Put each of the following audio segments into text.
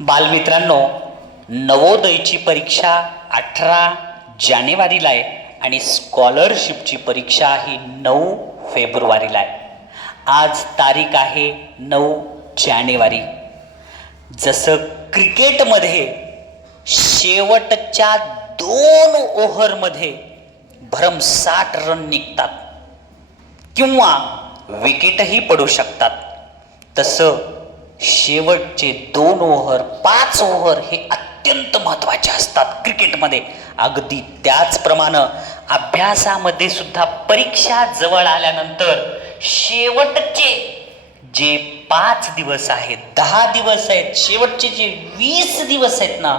बालमित्रांनो नवोदयची परीक्षा अठरा जानेवारीला आहे आणि स्कॉलरशिपची परीक्षा ही नऊ फेब्रुवारीला आहे. आज तारीख आहे नऊ जानेवारी. जसं क्रिकेटमध्ये शेवटच्या दोन ओव्हरमध्ये भरमसाठ रन निघतात किंवा विकेटही पडू शकतात. तसं शेवटचे दोन ओव्हर पाच ओव्हर हे अत्यंत महत्त्वाचे असतात क्रिकेटमध्ये. अगदी त्याचप्रमाणे अभ्यासामध्ये सुद्धा परीक्षा जवळ आल्यानंतर शेवटचे जे पाच दिवस आहेत दहा दिवस आहेत शेवटचे जे वीस दिवस आहेत ना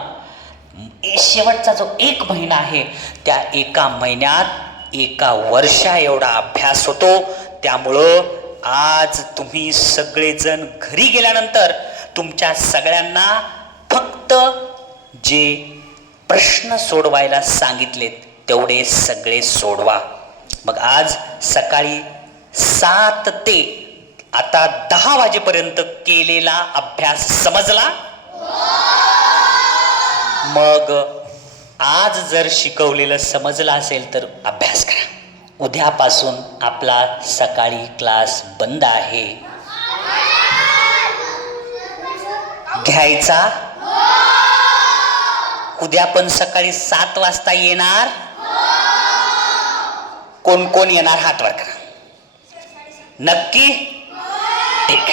शेवटचा जो एक महिना आहे त्या एका महिन्यात एका वर्षा एवढा अभ्यास होतो. त्यामुळं आज तुम्ही सगळेजण घरी गेल्यानंतर तुमच्या सगळ्यांना फक्त जे प्रश्न सोडवायला सांगितलेत तेवढे सगळे सोडवा. मग आज सकाळी सात ते आता दहा वाजेपर्यंत केलेला अभ्यास समजला? मग आज जर शिकवलेलं समजलं असेल तर अभ्यास उद्यापासून आपला सकाळी क्लास बंद आहे. घ्यायचा? उद्या पण सकाळी सात वाजता येणार? कोण कोण येणार? हात वर नक्की? ठीक आहे.